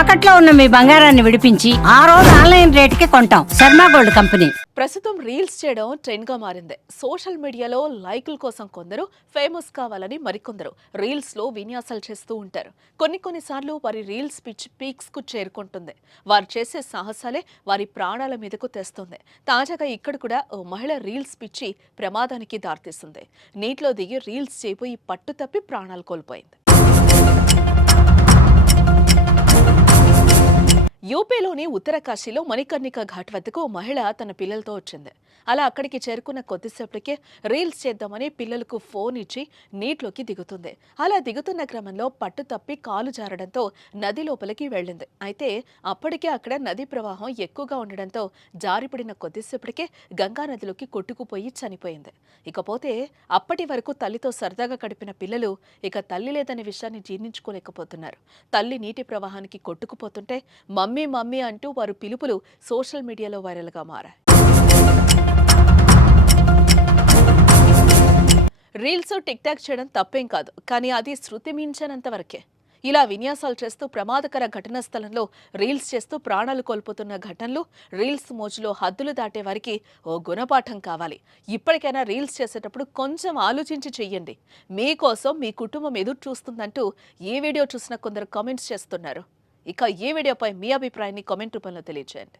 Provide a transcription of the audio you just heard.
తాకట్లో ఉన్న మీ బంగారాన్ని విడిపించి ఆ రోజు ఆన్లైన్ రేటుకి కొంటాం. Sharma gold company. ప్రస్తుతం రీల్స్ చేయడం ట్రెండ్ గా మారింది. సోషల్ మీడియాలో లైకుల కోసం కొందరు, ఫేమస్ కావాలని మరికొందరు రీల్స్ లో విన్యాసాలు చేస్తూ ఉంటారు. కొన్నిసార్లు వారి రీల్స్ పిచ్ పీక్స్ కు చేరుకుంటుంది. వారు చేసే సాహసాలే వారి ప్రాణాల మీదకు తెస్తుంది. తాజాగా ఇక్కడ కూడా ఓ మహిళ రీల్స్ పిచ్చి ప్రమాదానికి దారితీస్తుంది. నీటిలో దిగి రీల్స్ చేయబోయి పట్టు తప్పి ప్రాణాలు కోల్పోయింది. యూపీలోని ఉత్తరకాశీలో మణికర్ణిక ఘాట్ వద్దకు మహిళ తన పిల్లలతో వచ్చింది. అలా అక్కడికి చేరుకున్న కొద్దిసేపటికే రీల్స్ చేద్దామని పిల్లలకు ఫోన్ ఇచ్చి నీటిలోకి దిగుతుంది. అలా దిగుతున్న క్రమంలో పట్టు తప్పి కాలు జారడంతో నది లోపలికి వెళ్ళింది. అయితే అప్పటికే అక్కడ నదీ ప్రవాహం ఎక్కువగా ఉండడంతో జారిపడిన కొద్దిసేపటికే గంగా నదిలోకి కొట్టుకుపోయి చనిపోయింది. ఇకపోతే అప్పటి వరకు తల్లితో సరదాగా గడిపిన పిల్లలు ఇక తల్లి లేదనే విషయాన్ని జీర్ణించుకోలేకపోతున్నారు. తల్లి నీటి ప్రవాహానికి కొట్టుకుపోతుంటే మమ్మీ మమ్మీ అంటూ వారు పిలుపులు సోషల్ మీడియాలో వైరల్గా మారాయి. రీల్స్ టిక్ టాక్ చేయడం తప్పేం కాదు, కానీ అది శృతి మించనంత వరకే. ఇలా విన్యాసాలు చేస్తూ ప్రమాదకర ఘటనా స్థలంలో రీల్స్ చేస్తూ ప్రాణాలు కోల్పోతున్న ఘటనలు, రీల్స్ మోజులో హద్దులు దాటే వారికి ఓ గుణపాఠం కావాలి. ఇప్పటికైనా రీల్స్ చేసేటప్పుడు కొంచెం ఆలోచించి చెయ్యండి. మీకోసం మీ కుటుంబం ఎదురు చూస్తుందంటూ ఈ వీడియో చూసిన కొందరు కామెంట్స్ చేస్తున్నారు. ఇక ఈ వీడియోపై మీ అభిప్రాయాన్ని కామెంట్ రూపంలో తెలియజేయండి.